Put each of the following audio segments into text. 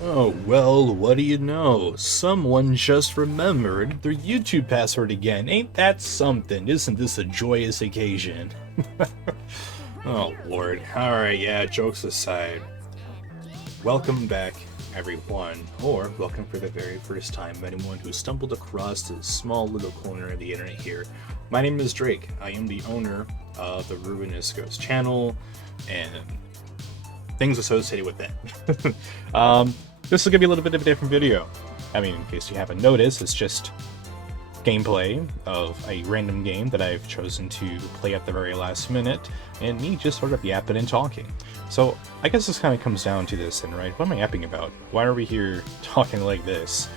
Oh, well, what do you know? Someone just remembered their YouTube password again. Ain't that something? Isn't this a joyous occasion? Oh, Lord. Alright, yeah, jokes aside. Welcome back, everyone, or welcome for the very first time, anyone who stumbled across this small little corner of the internet here. My name is Drake. I am the owner of the Ruinous Ghost channel, and things associated with that. This is going to be a little bit of a different video. I mean, in case you haven't noticed, it's just gameplay of a random game that I've chosen to play at the very last minute, and me just sort of yapping and talking. So, I guess this kind of comes down to this, and right, what am I yapping about? Why are we here talking like this?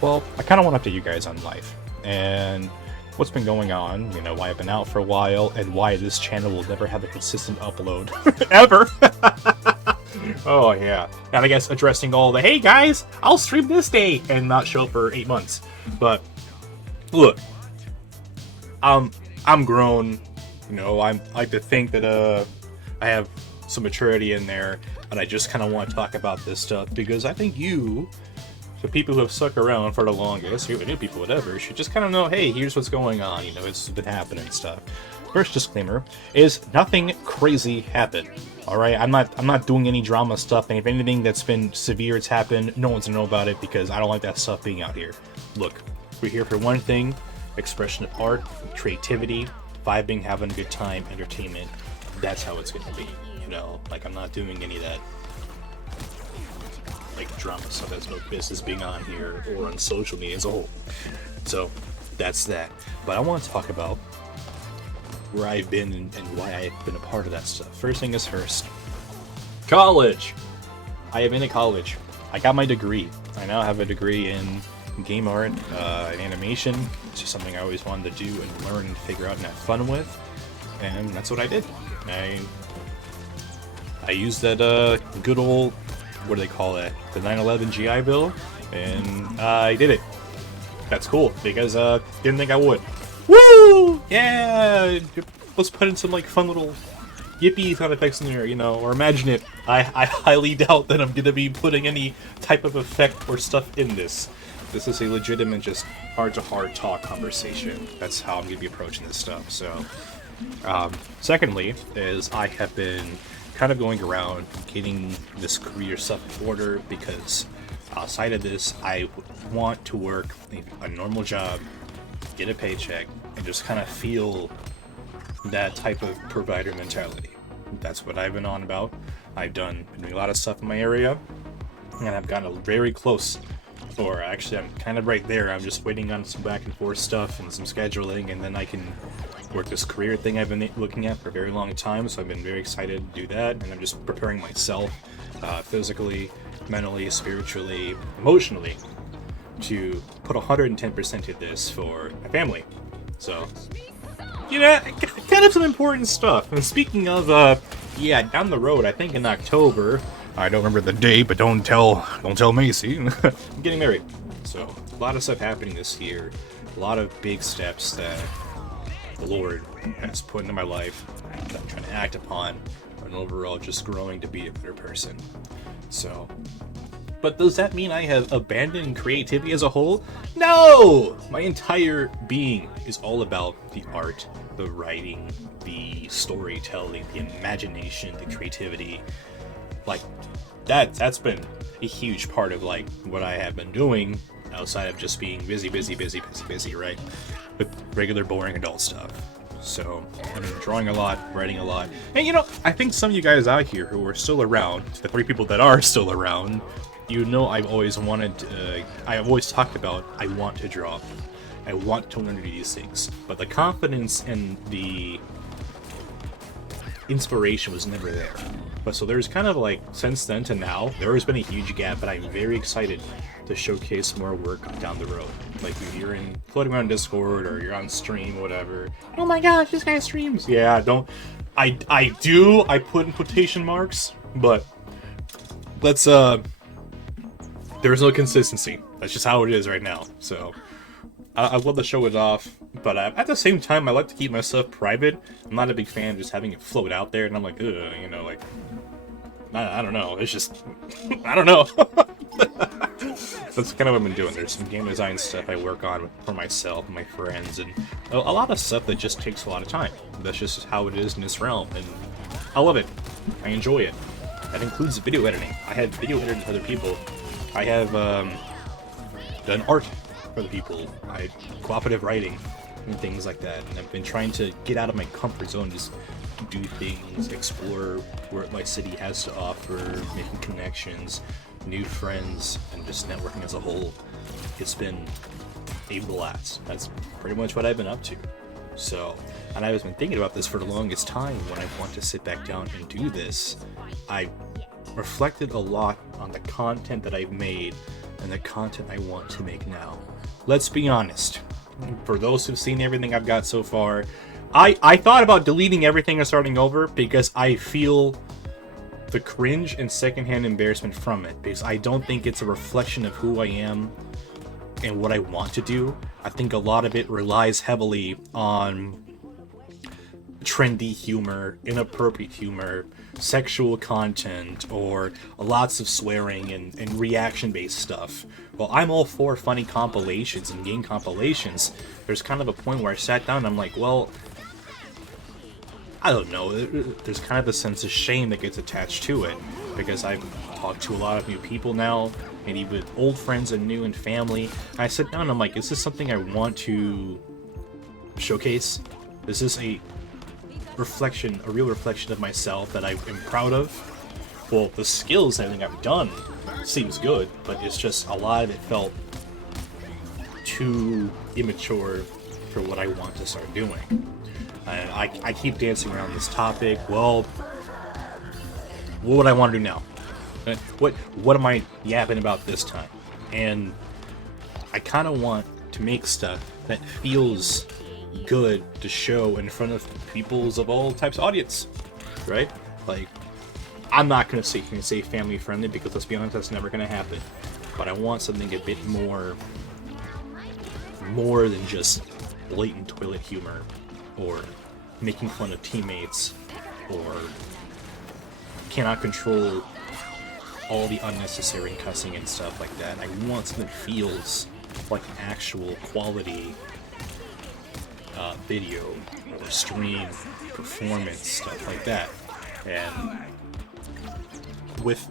Well, I kind of want to update you guys on life, and what's been going on, you know, why I've been out for a while, and why this channel will never have a consistent upload. Ever! Oh yeah, and I guess addressing all the, hey guys, I'll stream this day, and not show up for 8 months. But look, I'm grown, you know. I like to think that I have some maturity in there, and I just kind of want to talk about this stuff because I think you, the people who have stuck around for the longest, or the new people, whatever, should just kind of know, hey, here's what's going on. You know, it's been happening and stuff. First disclaimer is nothing crazy happened. All right, I'm not doing any drama stuff, and if anything that's been severe, it's happened, no one's gonna know about it because I don't like that stuff being out here. Look, we're here for one thing: expression of art, creativity, vibing, having a good time, entertainment. That's how it's gonna be. You know, like, I'm not doing any of that like drama stuff that's no business being on here or on social media as a whole. So that's that. But I want to talk about where I've been and why I've been a part of that stuff. First thing is first. College! I have been to college. I got my degree. I now have a degree in game art and animation. It's just something I always wanted to do and learn and figure out and have fun with. And that's what I did. I used that good old, what do they call it? The 9/11 GI Bill, and I did it. That's cool, because didn't think I would. Woo! Yeah! Let's put in some like fun little yippee sound effects in there, you know, or imagine it. I highly doubt that I'm gonna be putting any type of effect or stuff in this. This is a legitimate, just heart-to-heart talk conversation. That's how I'm gonna be approaching this stuff. So, secondly, is I have been kind of going around getting this career stuff in order because outside of this, I want to work a normal job, get a paycheck, and just kind of feel that type of provider mentality. That's what I've been on about. Been doing a lot of stuff in my area, and I've gotten very close. Or actually, I'm kind of right there. I'm just waiting on some back and forth stuff and some scheduling, and then I can work this career thing I've been looking at for a very long time. So I've been very excited to do that, and I'm just preparing myself physically, mentally, spiritually, emotionally to put 110% of this for my family. So, you know, kind of some important stuff. And speaking of, yeah, down the road, I think in October, I don't remember the date, but don't tell Macy. I'm getting married. So, a lot of stuff happening this year. A lot of big steps that the Lord has put into my life that I'm trying to act upon, and overall just growing to be a better person. So, but does that mean I have abandoned creativity as a whole? No! My entire being is all about the art, the writing, the storytelling, the imagination, the creativity. Like, that's been a huge part of like what I have been doing outside of just being busy, right? With regular boring adult stuff. So I've been drawing a lot, writing a lot. And you know, I think some of you guys out here who are still around, the 3 people that are still around, you know, I've always talked about, I want to draw. I want to learn to do these things. But the confidence and the inspiration was never there. But so there's kind of like, since then to now, there has been a huge gap, but I'm very excited to showcase more work down the road. Like if you're floating around Discord or you're on stream, whatever. Oh my gosh, this guy streams. Yeah, I put in quotation marks, but let's, there's no consistency. That's just how it is right now. So I love to show it off, but at the same time, I like to keep my stuff private. I'm not a big fan of just having it float out there, and I'm like, ugh, you know, like, I don't know. It's just, I don't know. that's kind of what I've been doing. There's some game design stuff I work on for myself and my friends, and a lot of stuff that just takes a lot of time. That's just how it is in this realm, and I love it. I enjoy it. That includes video editing. I have video edited for other people. I have done art for other people. I cooperative writing and things like that. And I've been trying to get out of my comfort zone, just do things, explore what my city has to offer, making connections, new friends, and just networking as a whole. It's been a blast. That's pretty much what I've been up to. So, and I've been thinking about this for the longest time. When I want to sit back down and do this, I reflected a lot on the content that I've made and the content I want to make now. Let's be honest. For those who've seen everything I've got so far, I thought about deleting everything and starting over because I feel the cringe and secondhand embarrassment from it, because I don't think it's a reflection of who I am and what I want to do. I think a lot of it relies heavily on trendy humor, inappropriate humor, sexual content, or lots of swearing and reaction-based stuff. Well, I'm all for funny compilations and game compilations. There's kind of a point where I sat down and I'm like, well, I don't know, there's kind of a sense of shame that gets attached to it, because I've talked to a lot of new people now, and even old friends and new and family. And I sit down and I'm like, is this something I want to showcase? Is this a reflection, a real reflection of myself that I am proud of? Well, the skills and everything I've done seems good, but it's just a lot of it felt too immature for what I want to start doing. And I keep dancing around this topic. Well, what would I want to do now? What am I yapping about this time? And I kind of want to make stuff that feels good to show in front of peoples of all types of audience, right? Like, I'm not going to sit here and say family friendly, because let's be honest, that's never going to happen. But I want something a bit more than just blatant toilet humor, or making fun of teammates, or cannot control all the unnecessary cussing and stuff like that. I want something that feels like actual quality video or stream performance, stuff like that. And with,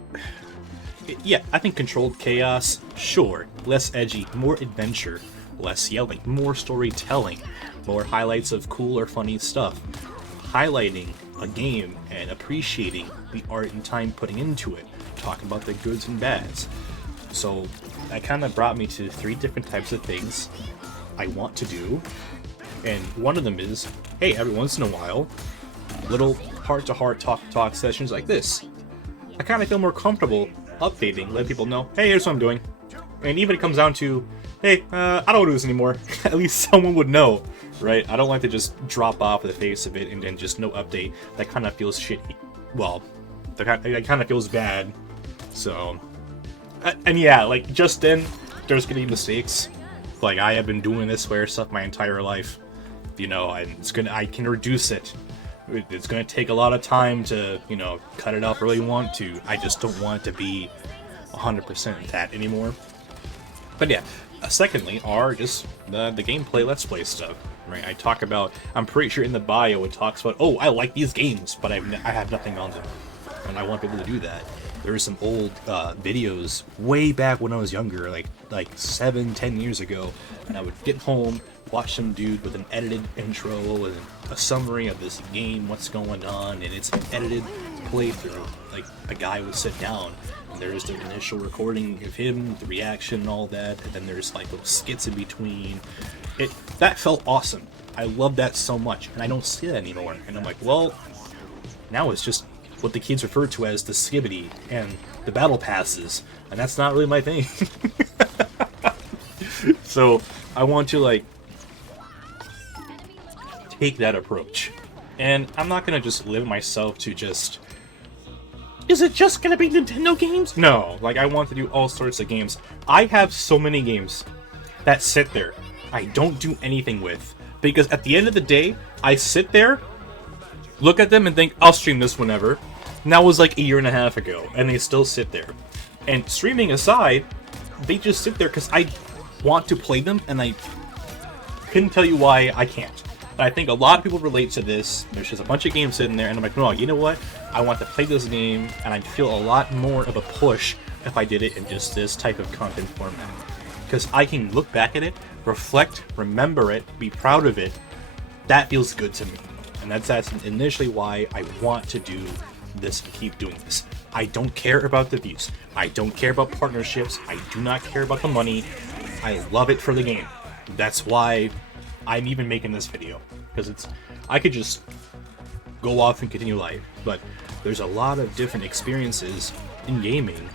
yeah, I think controlled chaos, sure, less edgy, more adventure, less yelling, more storytelling, more highlights of cool or funny stuff, highlighting a game and appreciating the art and time putting into it, talking about the goods and bads. So that kind of brought me to 3 different types of things I want to do, and one of them is, hey, every once in a while, little heart-to-heart talk sessions like this. I kind of feel more comfortable updating, letting people know, hey, here's what I'm doing. And even it comes down to, hey, I don't want to do this anymore. At least someone would know, right? I don't like to just drop off the face of it and then just no update. That kind of feels shitty. Well, that kind of feels bad. So, and yeah, like, just then, there's gonna be mistakes. Like, I have been doing this swear stuff my entire life. You know, and I can reduce it. It's gonna take a lot of time to, you know, cut it off. Really want to. I just don't want it to be 100% that anymore. But yeah, secondly are just the gameplay Let's Play stuff, right? I talk about, I'm pretty sure in the bio it talks about, oh, I like these games, but I have nothing on them, and I want people to do that. There are some old videos way back when I was younger, like 7-10 years ago, and I would get home, watch some dude with an edited intro and a summary of this game, what's going on, and it's an edited playthrough. Like, a guy would sit down, and there's the initial recording of him, the reaction and all that, and then there's like little skits in between. That felt awesome. I love that so much, and I don't see that anymore. And I'm like, well, now it's just what the kids refer to as the skibbity and the battle passes, and that's not really my thing. So I want to, like, take that approach, and I'm not gonna just limit myself to just, is it just gonna be Nintendo games? No, like, I want to do all sorts of games. I have so many games that sit there I don't do anything with, because at the end of the day, I sit there, look at them, and think, I'll stream this whenever. And that was like a year and a half ago, and they still sit there. And streaming aside, they just sit there because I want to play them, and I couldn't tell you why I can't. But I think a lot of people relate to this. There's just a bunch of games sitting there, and I'm like, no, you know what? I want to play this game, and I'd feel a lot more of a push if I did it in just this type of content format. Because I can look back at it, reflect, remember it, be proud of it. That feels good to me. And that's initially why I want to do this and keep doing this. I don't care about the views. I don't care about partnerships. I do not care about the money. I love it for the game. That's why I'm even making this video. Because I could just go off and continue life. But there's a lot of different experiences in gaming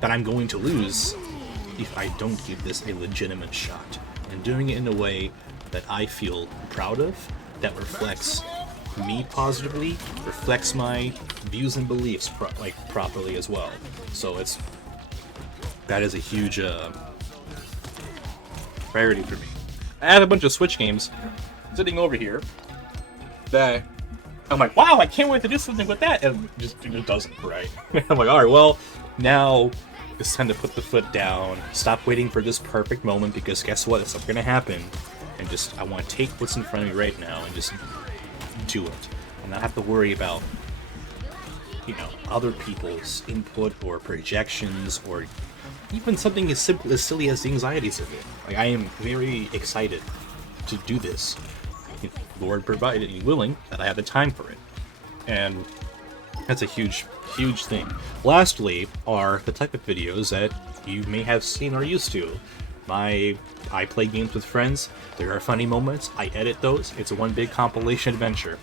that I'm going to lose if I don't give this a legitimate shot. And doing it in a way that I feel proud of, that reflects me positively, reflects my views and beliefs properly as well. So that is a huge priority for me. I have a bunch of Switch games sitting over here that I'm like, wow, I can't wait to do something with that, and it doesn't, right? I'm like, alright, well, now it's time to put the foot down, stop waiting for this perfect moment, because guess what, it's not gonna happen, and I want to take what's in front of me right now and just do it, and not have to worry about, other people's input or projections, or even something as simple as silly as the anxieties of it. Like, I am very excited to do this. Lord provided, willing, that I have the time for it. And that's a huge, huge thing. Lastly are the type of videos that you may have seen or used to. I play games with friends. There are funny moments. I edit those. It's a one big compilation adventure.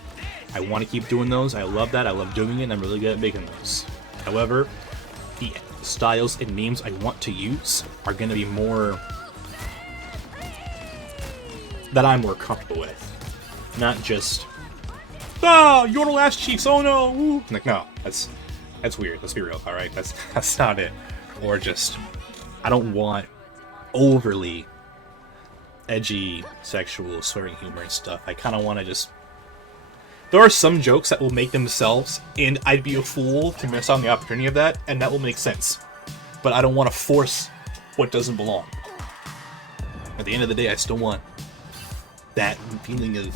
I want to keep doing those. I love that. I love doing it, and I'm really good at making those. However, the styles and memes I want to use are going to be more that I'm more comfortable with. Not just, you're the last cheeks, oh no! Woo. Like, no, that's weird. Let's be real, alright? That's not it. Or just, I don't want overly edgy, sexual, swearing humor and stuff. I kind of want to just... There are some jokes that will make themselves, and I'd be a fool to miss on the opportunity of that, and that will make sense. But I don't want to force what doesn't belong. At the end of the day, I still want that feeling of...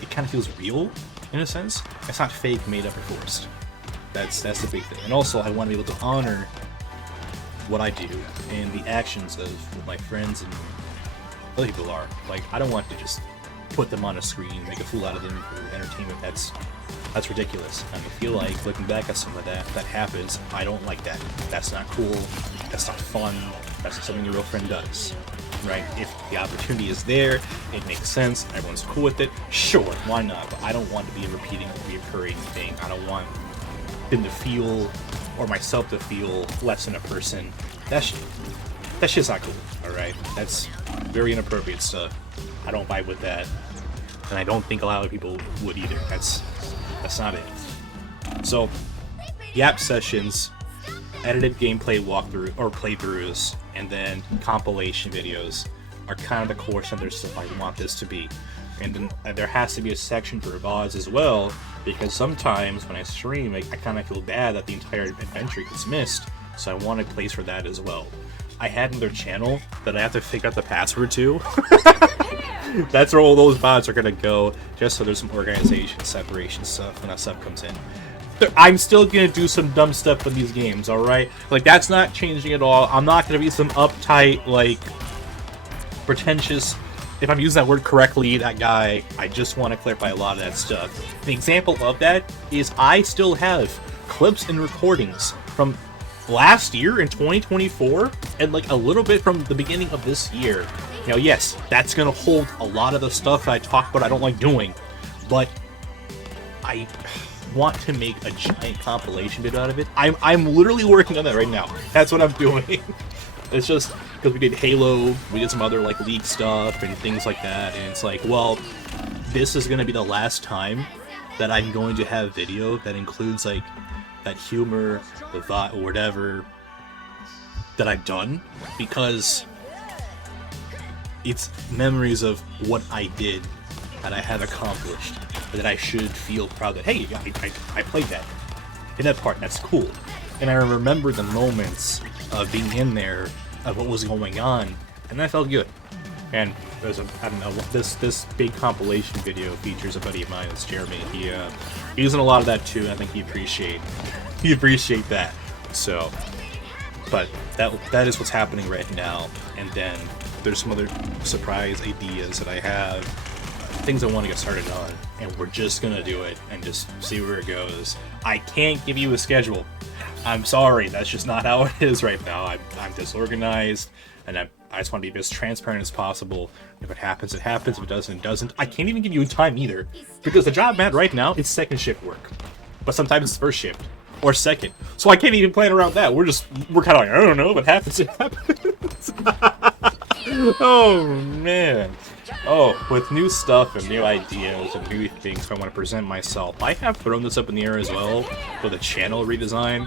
It kind of feels real, in a sense. It's not fake, made up, or forced. That's the big thing. And also, I want to be able to honor what I do and the actions of my friends and other people are. Like, I don't want to just put them on a screen, make a fool out of them for entertainment. That's ridiculous. And I feel like, looking back at some of that happens, I don't like that. That's not cool. That's not fun. That's not something your real friend does. Right? If the opportunity is there, it makes sense, everyone's cool with it, sure, why not? But I don't want to be a reoccurring thing. I don't want them to feel, or myself to feel, less than a person. That shit's not cool, alright? That's very inappropriate stuff. I don't vibe with that, and I don't think a lot of people would either. That's not it. So, Yap sessions, edited gameplay walkthrough or playthroughs, and then compilation videos are kind of the core center stuff I want this to be. And then there has to be a section for VODs as well, because sometimes when I stream, I kind of feel bad that the entire adventure gets missed, so I want a place for that as well. I had another channel that I have to figure out the password to. That's where all those VODs are gonna go, just so there's some organization, separation stuff when that stuff comes in. I'm still gonna do some dumb stuff with these games, alright? Like, that's not changing at all. I'm not gonna be some uptight, like, pretentious, if I'm using that word correctly, that guy. I just want to clarify a lot of that stuff. An example of that is I still have clips and recordings from last year in 2024, and like a little bit from the beginning of this year. Now, yes, that's gonna hold a lot of the stuff I talk about I don't like doing, but I want to make a giant compilation video out of it. I'm literally working on that right now. That's what I'm doing. It's just because we did Halo, we did some other like League stuff and things like that, and it's like, well, this is gonna be the last time that I'm going to have video that includes like that humor, the thought, or whatever that I've done, because it's memories of what I did that I have accomplished, that I should feel proud that, hey, I played that. In that part, that's cool. And I remember the moments of being in there, of what was going on, and that felt good. And there's a, I don't know, this big compilation video features a buddy of mine, it's Jeremy. He's in a lot of that too, and I think he appreciate that. So, but that is what's happening right now. And then there's some other surprise ideas that I have, things I want to get started on, and we're just gonna do it and just see where it goes. I can't give you a schedule. I'm sorry, that's just not how it is right now. I'm disorganized, and I just want to be as transparent as possible. If it happens, it happens. If it doesn't, it doesn't. I can't even give you a time either, because the job I'm at right now is second shift work, but sometimes it's first shift or second, so I can't even plan around that. We're kind of like, I don't know, if it happens, it happens. Oh man. Oh, with new stuff and new ideas and new things I want to present myself, I have thrown this up in the air as well with a channel redesign,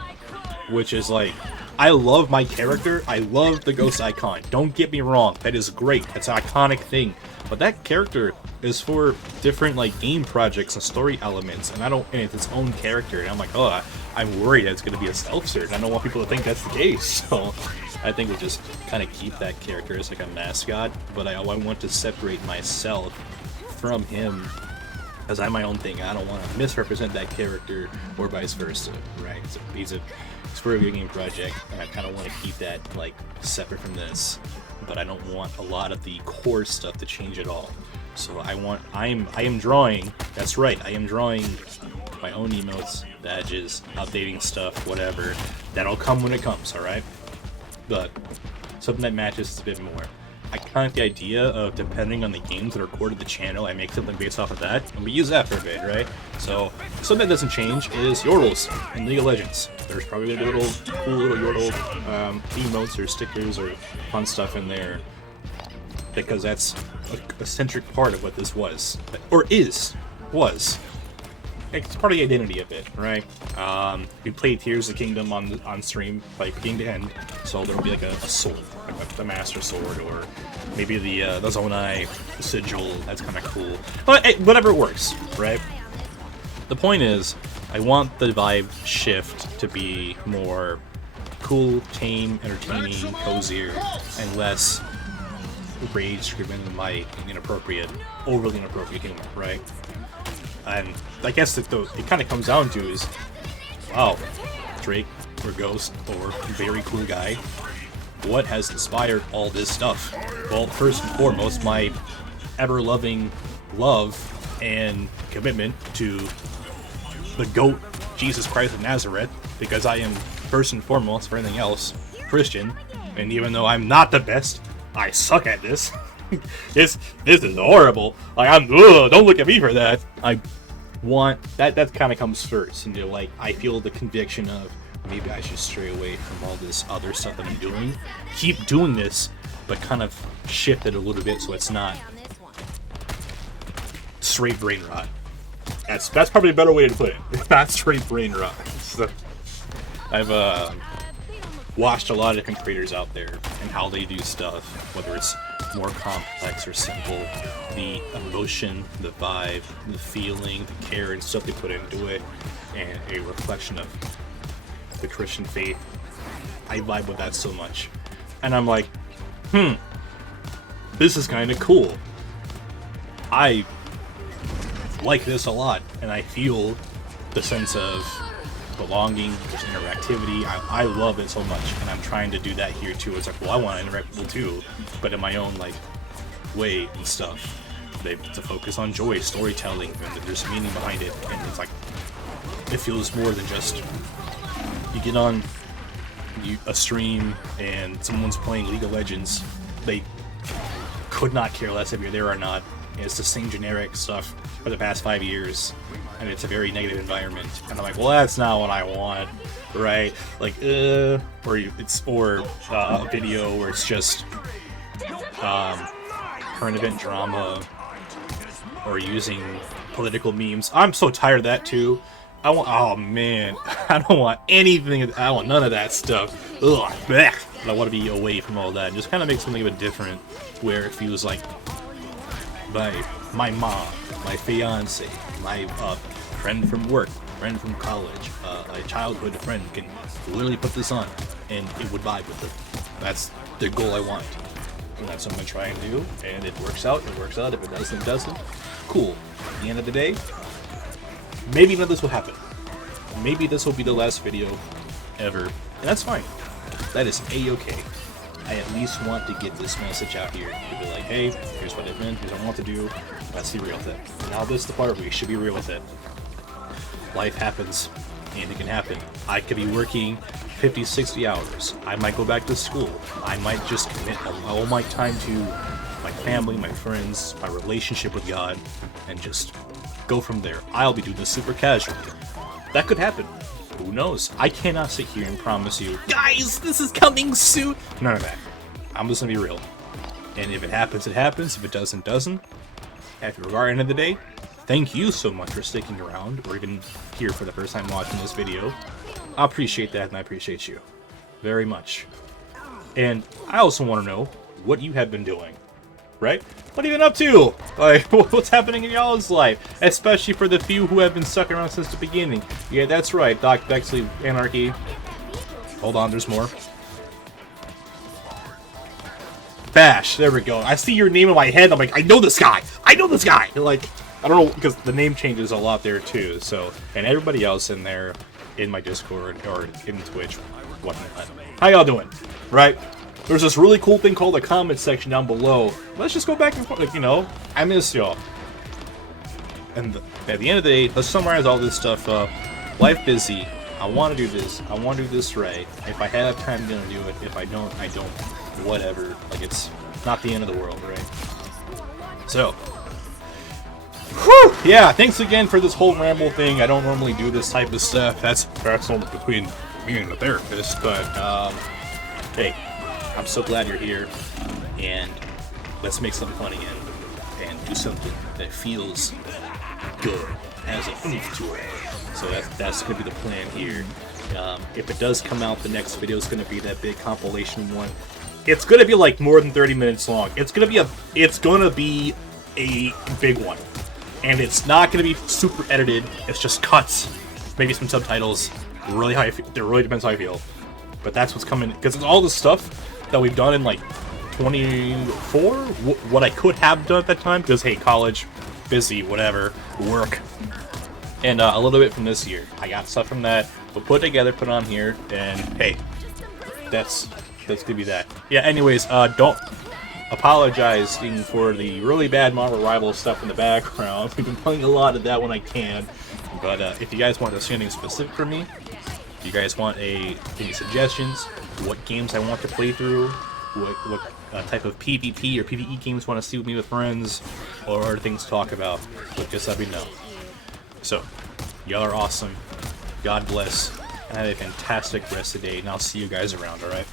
which is like, I love my character, I love the ghost icon, don't get me wrong, that is great, that's an iconic thing, but that character is for different like game projects and story elements, and it's its own character, and I'm like, oh, I'm worried that it's going to be a self-cert, and I don't want people to think that's the case, so I think we'll just kind of keep that character as like a mascot, but I want to separate myself from him, because I'm my own thing. I don't want to misrepresent that character, or vice versa, right? So it's for a video game project, and I kind of want to keep that like separate from this, but I don't want a lot of the core stuff to change at all. So I am drawing, that's right, I am drawing my own emotes, badges, updating stuff, whatever. That'll come when it comes, alright? But something that matches a bit more. I kind of like the idea of, depending on the games that are core to the channel, I make something based off of that, and we use that for a bit, right? So, something that doesn't change is Yordles in League of Legends. There's probably a little cool little Yordle emotes or stickers or fun stuff in there, because that's a centric part of what this was. Or was. It's part of the identity of it, right? We played Tears of the Kingdom on stream, like beginning to end, so there'll be like a sword, like the Master Sword, or maybe the Zonai Sigil. That's kind of cool. But hey, whatever works, right? The point is, I want the vibe shift to be more cool, tame, entertaining, cozier, and less rage-driven by inappropriate, overly inappropriate humor, right? And I guess that it kind of comes down to is, wow, Drake or Ghost or very cool guy, what has inspired all this stuff? Well, first and foremost, my ever-loving love and commitment to the GOAT, Jesus Christ of Nazareth, because I am, first and foremost, for anything else, Christian, and even though I'm not the best, I suck at this. This is horrible. Like, don't look at me for that. I want that kind of comes first, and like I feel the conviction of maybe I should stray away from all this other stuff that I'm doing. Keep doing this, but kind of shift it a little bit so it's not straight brain rot. That's probably a better way to put it. Not straight brain rot. So, I've watched a lot of different creators out there and how they do stuff, whether it's more complex or simple, the emotion, the vibe, the feeling, the care and stuff they put into it, and a reflection of the Christian faith. I vibe with that so much. And I'm like, this is kind of cool. I like this a lot, and I feel the sense of belonging, there's interactivity. I love it so much, and I'm trying to do that here too. It's like, well, I want to interact with people too, but in my own like way and stuff. To focus on joy, storytelling, and there's meaning behind it, and it's like, it feels more than just you get on a stream and someone's playing League of Legends. They could not care less if you're there or not. It's the same generic stuff for the past 5 years, and it's a very negative environment. And I'm like, well, that's not what I want, right? Like, or a video where it's just current event drama or using political memes. I'm so tired of that too. Oh man, I don't want anything. I want none of that stuff. Ugh, blech. I want to be away from all that and just kind of make something a bit different, where it feels like my mom, my fiance, my friend from work, friend from college, a childhood friend can literally put this on and it would vibe with them. That's the goal I want. And that's what I'm gonna try and do. And if it works out, it works out. If it doesn't, it doesn't. Cool. At the end of the day, maybe none of this will happen. Maybe this will be the last video ever. And that's fine. That is A-okay. I at least want to get this message out here. To be like, hey, here's what I've been, here's what I want to do. Let's be real with it. Now this is the part where we should be real with it. Life happens. Anything can happen. I could be working 50, 60 hours. I might go back to school. I might just commit all my time to my family, my friends, my relationship with God, and just go from there. I'll be doing this super casually. That could happen. Who knows? I cannot sit here and promise you, guys, this is coming soon. None of that. I'm just gonna be real. And if it happens, it happens. If it doesn't, it doesn't. At the end of the day, thank you so much for sticking around, or even here for the first time watching this video. I appreciate that, and I appreciate you very much. And I also want to know what you have been doing, right? What have you been up to? Like, what's happening in y'all's life? Especially for the few who have been stuck around since the beginning. Yeah, that's right, Doc Bexley Anarchy. Hold on, there's more. Bash, there we go. I see your name in my head, I'm like, I know this guy! I know this guy! Like, I don't know, because the name changes a lot there too, so, and everybody else in there, in my Discord, or in Twitch, whatnot. How y'all doing? Right? There's this really cool thing called the comment section down below. Let's just go back and forth, like, you know, I miss y'all. And at the end of the day, let's summarize all this stuff. Life busy. I want to do this. I want to do this right. If I have time, I'm gonna do it. If I don't, I don't. Whatever. Like, it's not the end of the world, right? So, whew, yeah, thanks again for this whole ramble thing. I don't normally do this type of stuff. That's personal between me and the therapist, but, hey, I'm so glad you're here, and let's make something fun again, and do something that feels good, has a oomph to it. So that's going to be the plan here. If it does come out, the next video is going to be that big compilation one. It's going to be like more than 30 minutes long. It's going to be a big one. And it's not going to be super edited. It's just cuts, maybe some subtitles. Really how it really depends how I feel. But that's what's coming, because it's all the stuff that we've done in like 24, what I could have done at that time, because hey, college, busy, whatever, work, and a little bit from this year. I got stuff from that, we'll put it together, put it on here, and hey, that's gonna be that. Yeah, anyways, don't apologizing for the really bad Marvel Rivals stuff in the background. We've been playing a lot of that when I can, but if you guys want to see anything specific from me, if you guys want any suggestions, what games I want to play through, what type of PvP or PvE games want to see with me with friends, or other things to talk about, just let me know. So, y'all are awesome. God bless. And have a fantastic rest of the day, and I'll see you guys around, alright?